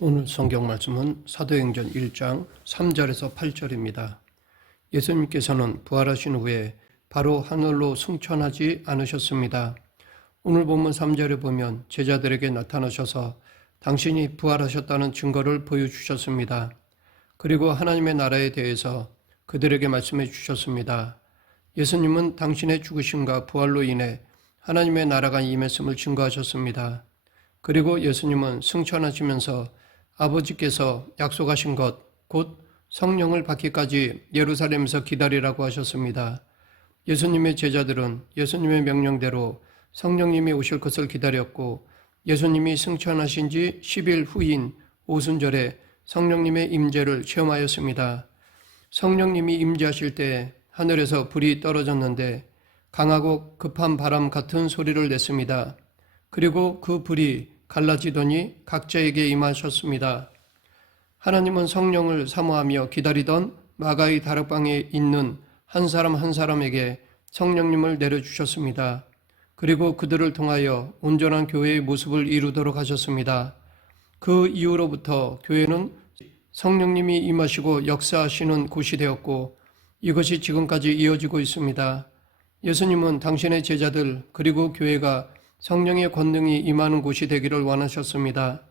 오늘 성경 말씀은 사도행전 1장 3절에서 8절입니다. 예수님께서는 부활하신 후에 바로 하늘로 승천하지 않으셨습니다. 오늘 본문 3절에 보면 제자들에게 나타나셔서 당신이 부활하셨다는 증거를 보여주셨습니다. 그리고 하나님의 나라에 대해서 그들에게 말씀해 주셨습니다. 예수님은 당신의 죽으심과 부활로 인해 하나님의 나라가 임했음을 증거하셨습니다. 그리고 예수님은 승천하시면서 아버지께서 약속하신 것, 곧 성령을 받기까지 예루살렘에서 기다리라고 하셨습니다. 예수님의 제자들은 예수님의 명령대로 성령님이 오실 것을 기다렸고, 예수님이 승천하신 지 10일 후인 오순절에 성령님의 임재를 체험하였습니다. 성령님이 임재하실 때 하늘에서 불이 떨어졌는데 강하고 급한 바람 같은 소리를 냈습니다. 그리고 그 불이 갈라지더니 각자에게 임하셨습니다. 하나님은 성령을 사모하며 기다리던 마가의 다락방에 있는 한 사람 한 사람에게 성령님을 내려주셨습니다. 그리고 그들을 통하여 온전한 교회의 모습을 이루도록 하셨습니다. 그 이후로부터 교회는 성령님이 임하시고 역사하시는 곳이 되었고, 이것이 지금까지 이어지고 있습니다. 예수님은 당신의 제자들 그리고 교회가 성령의 권능이 임하는 곳이 되기를 원하셨습니다.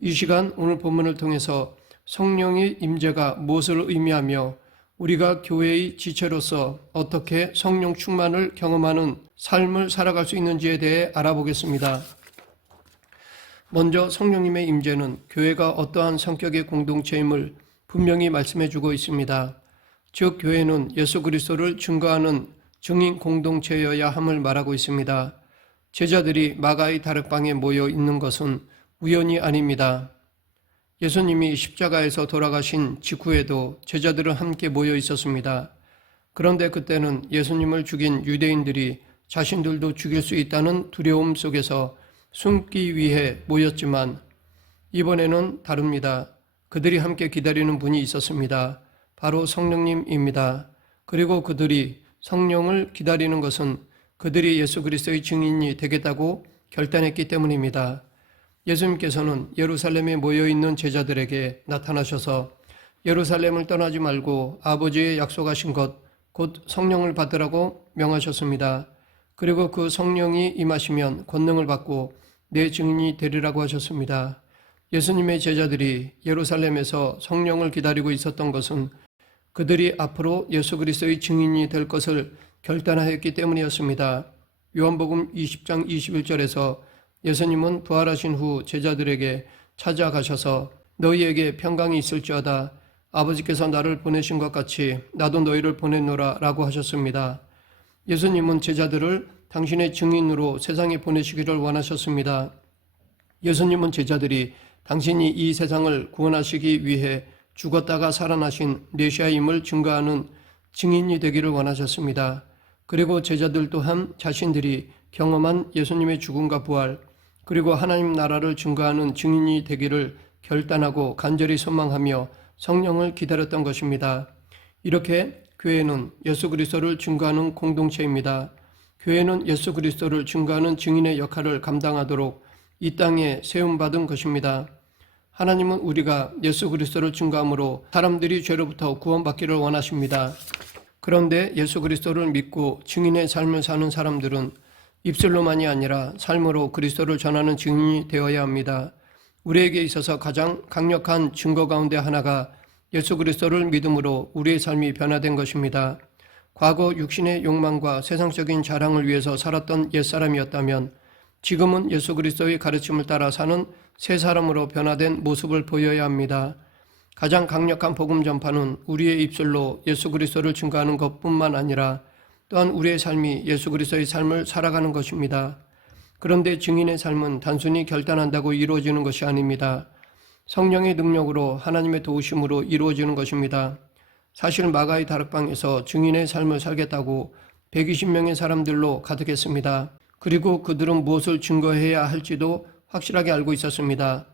이 시간 오늘 본문을 통해서 성령의 임재가 무엇을 의미하며 우리가 교회의 지체로서 어떻게 성령 충만을 경험하는 삶을 살아갈 수 있는지에 대해 알아보겠습니다. 먼저 성령님의 임재는 교회가 어떠한 성격의 공동체임을 분명히 말씀해 주고 있습니다. 즉 교회는 예수 그리스도를 증거하는 증인 공동체여야 함을 말하고 있습니다. 제자들이 마가의 다락방에 모여 있는 것은 우연이 아닙니다. 예수님이 십자가에서 돌아가신 직후에도 제자들은 함께 모여 있었습니다. 그런데 그때는 예수님을 죽인 유대인들이 자신들도 죽일 수 있다는 두려움 속에서 숨기 위해 모였지만, 이번에는 다릅니다. 그들이 함께 기다리는 분이 있었습니다. 바로 성령님입니다. 그리고 그들이 성령을 기다리는 것은 그들이 예수 그리스도의 증인이 되겠다고 결단했기 때문입니다. 예수님께서는 예루살렘에 모여있는 제자들에게 나타나셔서 예루살렘을 떠나지 말고 아버지의 약속하신 것, 곧 성령을 받으라고 명하셨습니다. 그리고 그 성령이 임하시면 권능을 받고 내 증인이 되리라고 하셨습니다. 예수님의 제자들이 예루살렘에서 성령을 기다리고 있었던 것은 그들이 앞으로 예수 그리스도의 증인이 될 것을 결단하였기 때문이었습니다. 요한복음 20장 21절에서 예수님은 부활하신 후 제자들에게 찾아가셔서 너희에게 평강이 있을지어다. 아버지께서 나를 보내신 것 같이 나도 너희를 보냈노라 라고 하셨습니다. 예수님은 제자들을 당신의 증인으로 세상에 보내시기를 원하셨습니다. 예수님은 제자들이 당신이 이 세상을 구원하시기 위해 죽었다가 살아나신 메시아임을 증거하는 증인이 되기를 원하셨습니다. 그리고 제자들 또한 자신들이 경험한 예수님의 죽음과 부활, 그리고 하나님 나라를 증거하는 증인이 되기를 결단하고 간절히 소망하며 성령을 기다렸던 것입니다. 이렇게 교회는 예수 그리스도를 증거하는 공동체입니다. 교회는 예수 그리스도를 증거하는 증인의 역할을 감당하도록 이 땅에 세움받은 것입니다. 하나님은 우리가 예수 그리스도를 증거함으로 사람들이 죄로부터 구원받기를 원하십니다. 그런데 예수 그리스도를 믿고 증인의 삶을 사는 사람들은 입술로만이 아니라 삶으로 그리스도를 전하는 증인이 되어야 합니다. 우리에게 있어서 가장 강력한 증거 가운데 하나가 예수 그리스도를 믿음으로 우리의 삶이 변화된 것입니다. 과거 육신의 욕망과 세상적인 자랑을 위해서 살았던 옛사람이었다면 지금은 예수 그리스도의 가르침을 따라 사는 새 사람으로 변화된 모습을 보여야 합니다. 가장 강력한 복음 전파는 우리의 입술로 예수 그리스도를 증거하는 것뿐만 아니라 또한 우리의 삶이 예수 그리스도의 삶을 살아가는 것입니다. 그런데 증인의 삶은 단순히 결단한다고 이루어지는 것이 아닙니다. 성령의 능력으로 하나님의 도우심으로 이루어지는 것입니다. 사실 마가의 다락방에서 증인의 삶을 살겠다고 120명의 사람들로 가득했습니다. 그리고 그들은 무엇을 증거해야 할지도 확실하게 알고 있었습니다.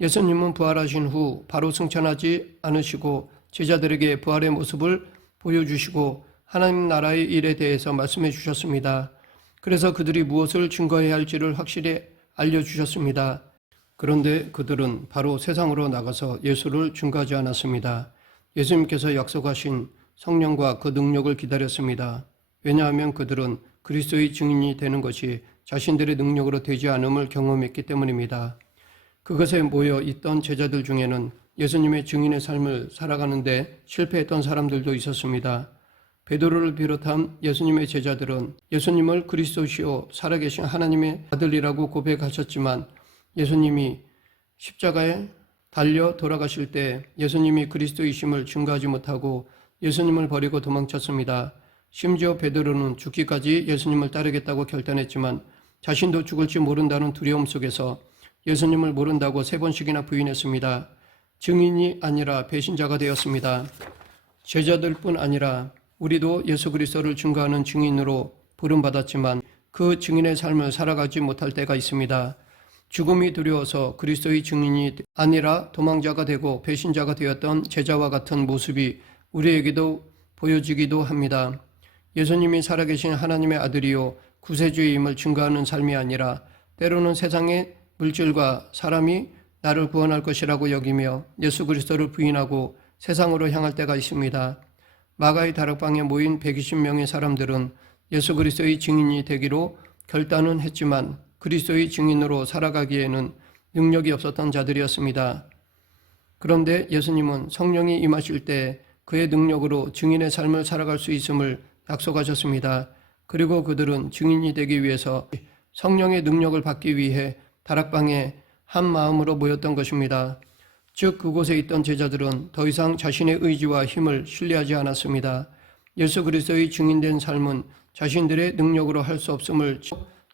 예수님은 부활하신 후 바로 승천하지 않으시고 제자들에게 부활의 모습을 보여주시고 하나님 나라의 일에 대해서 말씀해 주셨습니다. 그래서 그들이 무엇을 증거해야 할지를 확실히 알려주셨습니다. 그런데 그들은 바로 세상으로 나가서 예수를 증거하지 않았습니다. 예수님께서 약속하신 성령과 그 능력을 기다렸습니다. 왜냐하면 그들은 그리스도의 증인이 되는 것이 자신들의 능력으로 되지 않음을 경험했기 때문입니다. 그것에 모여 있던 제자들 중에는 예수님의 증인의 삶을 살아가는데 실패했던 사람들도 있었습니다. 베드로를 비롯한 예수님의 제자들은 예수님을 그리스도시요 살아계신 하나님의 아들이라고 고백하셨지만 예수님이 십자가에 달려 돌아가실 때 예수님이 그리스도이심을 증거하지 못하고 예수님을 버리고 도망쳤습니다. 심지어 베드로는 죽기까지 예수님을 따르겠다고 결단했지만 자신도 죽을지 모른다는 두려움 속에서 예수님을 모른다고 3번씩이나 부인했습니다. 증인이 아니라 배신자가 되었습니다. 제자들뿐 아니라 우리도 예수 그리스도를 증거하는 증인으로 부름받았지만 그 증인의 삶을 살아가지 못할 때가 있습니다. 죽음이 두려워서 그리스도의 증인이 아니라 도망자가 되고 배신자가 되었던 제자와 같은 모습이 우리에게도 보여지기도 합니다. 예수님이 살아계신 하나님의 아들이요 구세주임을 증거하는 삶이 아니라 때로는 세상의 물질과 사람이 나를 구원할 것이라고 여기며 예수 그리스도를 부인하고 세상으로 향할 때가 있습니다. 마가의 다락방에 모인 120명의 사람들은 예수 그리스도의 증인이 되기로 결단은 했지만 그리스도의 증인으로 살아가기에는 능력이 없었던 자들이었습니다. 그런데 예수님은 성령이 임하실 때 그의 능력으로 증인의 삶을 살아갈 수 있음을 약속하셨습니다. 그리고 그들은 증인이 되기 위해서 성령의 능력을 받기 위해 다락방에 한 마음으로 모였던 것입니다. 즉 그곳에 있던 제자들은 더 이상 자신의 의지와 힘을 신뢰하지 않았습니다. 예수 그리스도의 증인된 삶은 자신들의 능력으로 할 수 없음을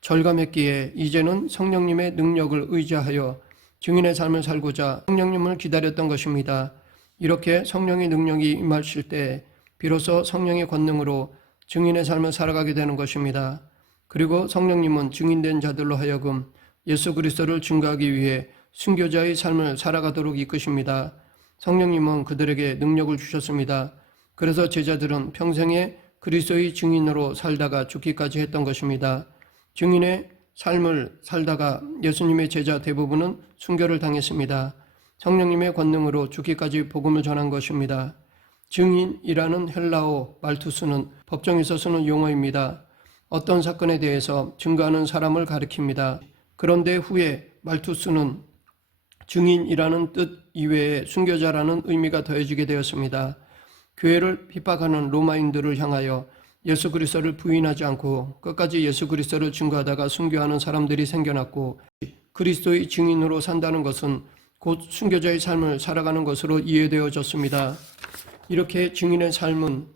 절감했기에 이제는 성령님의 능력을 의지하여 증인의 삶을 살고자 성령님을 기다렸던 것입니다. 이렇게 성령의 능력이 임하실 때 비로소 성령의 권능으로 증인의 삶을 살아가게 되는 것입니다. 그리고 성령님은 증인된 자들로 하여금 예수 그리스도를 증거하기 위해 순교자의 삶을 살아가도록 이끄십니다. 성령님은 그들에게 능력을 주셨습니다. 그래서 제자들은 평생에 그리스도의 증인으로 살다가 죽기까지 했던 것입니다. 증인의 삶을 살다가 예수님의 제자 대부분은 순교를 당했습니다. 성령님의 권능으로 죽기까지 복음을 전한 것입니다. 증인이라는 헬라어 말투스는 법정에서 쓰는 용어입니다. 어떤 사건에 대해서 증거하는 사람을 가리킵니다. 그런데 후에 말투스는 증인이라는 뜻 이외에 순교자라는 의미가 더해지게 되었습니다. 교회를 핍박하는 로마인들을 향하여 예수 그리스도를 부인하지 않고 끝까지 예수 그리스도를 증거하다가 순교하는 사람들이 생겨났고 그리스도의 증인으로 산다는 것은 곧 순교자의 삶을 살아가는 것으로 이해되어졌습니다. 이렇게 증인의 삶은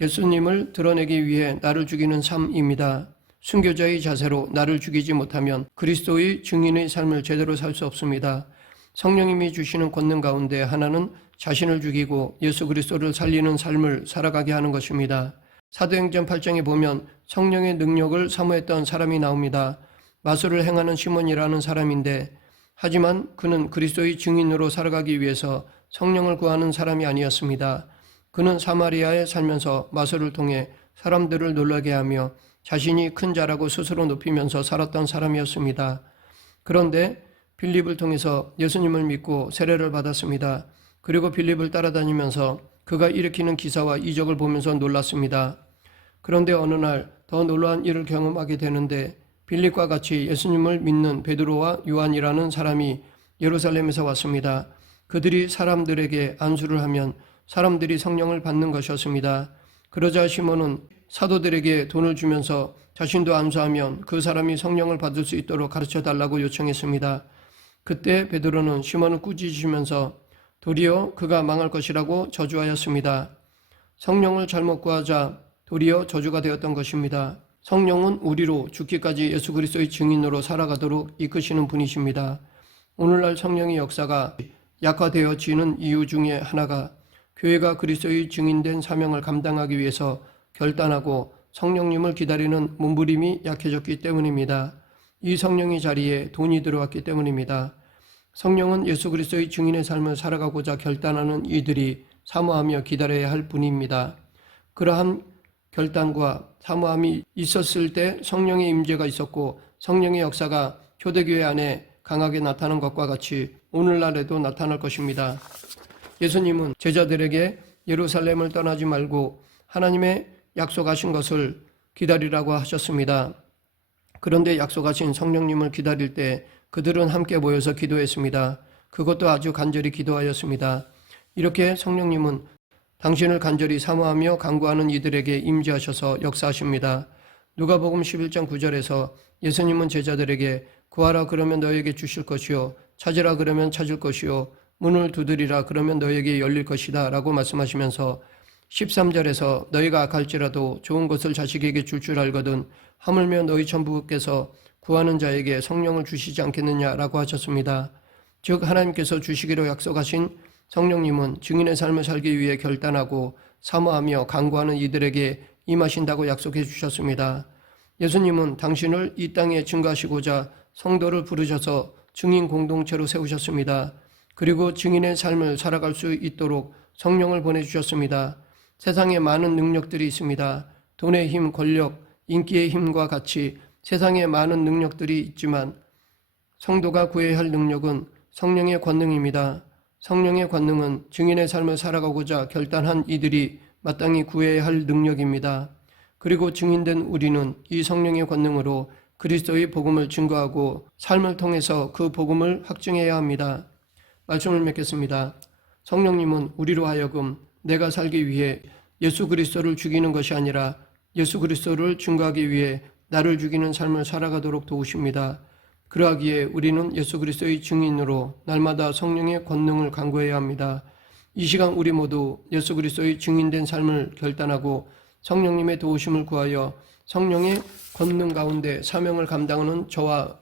예수님을 드러내기 위해 나를 죽이는 삶입니다. 순교자의 자세로 나를 죽이지 못하면 그리스도의 증인의 삶을 제대로 살 수 없습니다. 성령님이 주시는 권능 가운데 하나는 자신을 죽이고 예수 그리스도를 살리는 삶을 살아가게 하는 것입니다. 사도행전 8장에 보면 성령의 능력을 사모했던 사람이 나옵니다. 마술을 행하는 시몬이라는 사람인데 하지만 그는 그리스도의 증인으로 살아가기 위해서 성령을 구하는 사람이 아니었습니다. 그는 사마리아에 살면서 마술을 통해 사람들을 놀라게 하며 자신이 큰 자라고 스스로 높이면서 살았던 사람이었습니다. 그런데 빌립을 통해서 예수님을 믿고 세례를 받았습니다. 그리고 빌립을 따라다니면서 그가 일으키는 기사와 이적을 보면서 놀랐습니다. 그런데 어느 날 더 놀라운 일을 경험하게 되는데 빌립과 같이 예수님을 믿는 베드로와 요한이라는 사람이 예루살렘에서 왔습니다. 그들이 사람들에게 안수를 하면 사람들이 성령을 받는 것이었습니다. 그러자 시몬은 사도들에게 돈을 주면서 자신도 안수하면 그 사람이 성령을 받을 수 있도록 가르쳐달라고 요청했습니다. 그때 베드로는 시몬을 꾸짖으면서 도리어 그가 망할 것이라고 저주하였습니다. 성령을 잘못 구하자 도리어 저주가 되었던 것입니다. 성령은 우리로 죽기까지 예수 그리스도의 증인으로 살아가도록 이끄시는 분이십니다. 오늘날 성령의 역사가 약화되어지는 이유 중에 하나가 교회가 그리스도의 증인된 사명을 감당하기 위해서 결단하고 성령님을 기다리는 몸부림이 약해졌기 때문입니다. 이 성령의 자리에 돈이 들어왔기 때문입니다. 성령은 예수 그리스도의 증인의 삶을 살아가고자 결단하는 이들이 사모하며 기다려야 할 분입니다. 그러한 결단과 사모함이 있었을 때 성령의 임재가 있었고 성령의 역사가 초대교회 안에 강하게 나타난 것과 같이 오늘날에도 나타날 것입니다. 예수님은 제자들에게 예루살렘을 떠나지 말고 하나님의 약속하신 것을 기다리라고 하셨습니다. 그런데 약속하신 성령님을 기다릴 때 그들은 함께 모여서 기도했습니다. 그것도 아주 간절히 기도하였습니다. 이렇게 성령님은 당신을 간절히 사모하며 간구하는 이들에게 임재하셔서 역사하십니다. 누가복음 11장 9절에서 예수님은 제자들에게 구하라 그러면 너에게 주실 것이요 찾으라 그러면 찾을 것이요 문을 두드리라 그러면 너에게 열릴 것이다 라고 말씀하시면서 13절에서 너희가 악할지라도 좋은 것을 자식에게 줄 알거든 하물며 너희 천부께서 구하는 자에게 성령을 주시지 않겠느냐라고 하셨습니다. 즉 하나님께서 주시기로 약속하신 성령님은 증인의 삶을 살기 위해 결단하고 사모하며 간구하는 이들에게 임하신다고 약속해 주셨습니다. 예수님은 당신을 이 땅에 증거하시고자 성도를 부르셔서 증인 공동체로 세우셨습니다. 그리고 증인의 삶을 살아갈 수 있도록 성령을 보내주셨습니다. 세상에 많은 능력들이 있습니다. 돈의 힘, 권력, 인기의 힘과 같이 세상에 많은 능력들이 있지만 성도가 구해야 할 능력은 성령의 권능입니다. 성령의 권능은 증인의 삶을 살아가고자 결단한 이들이 마땅히 구해야 할 능력입니다. 그리고 증인된 우리는 이 성령의 권능으로 그리스도의 복음을 증거하고 삶을 통해서 그 복음을 확증해야 합니다. 말씀을 맺겠습니다. 성령님은 우리로 하여금 내가 살기 위해 예수 그리스도를 죽이는 것이 아니라 예수 그리스도를 증거하기 위해 나를 죽이는 삶을 살아가도록 도우십니다. 그러하기에 우리는 예수 그리스도의 증인으로 날마다 성령의 권능을 간구해야 합니다. 이 시간 우리 모두 예수 그리스도의 증인된 삶을 결단하고 성령님의 도우심을 구하여 성령의 권능 가운데 사명을 감당하는 저와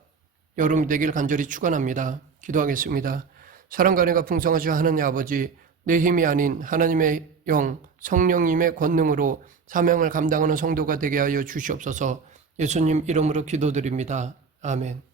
여러분이 되길 간절히 축원합니다. 기도하겠습니다. 사랑과 은혜가 풍성하신 하나님 아버지, 내 힘이 아닌 하나님의 영 성령님의 권능으로 사명을 감당하는 성도가 되게 하여 주시옵소서. 예수님 이름으로 기도드립니다. 아멘.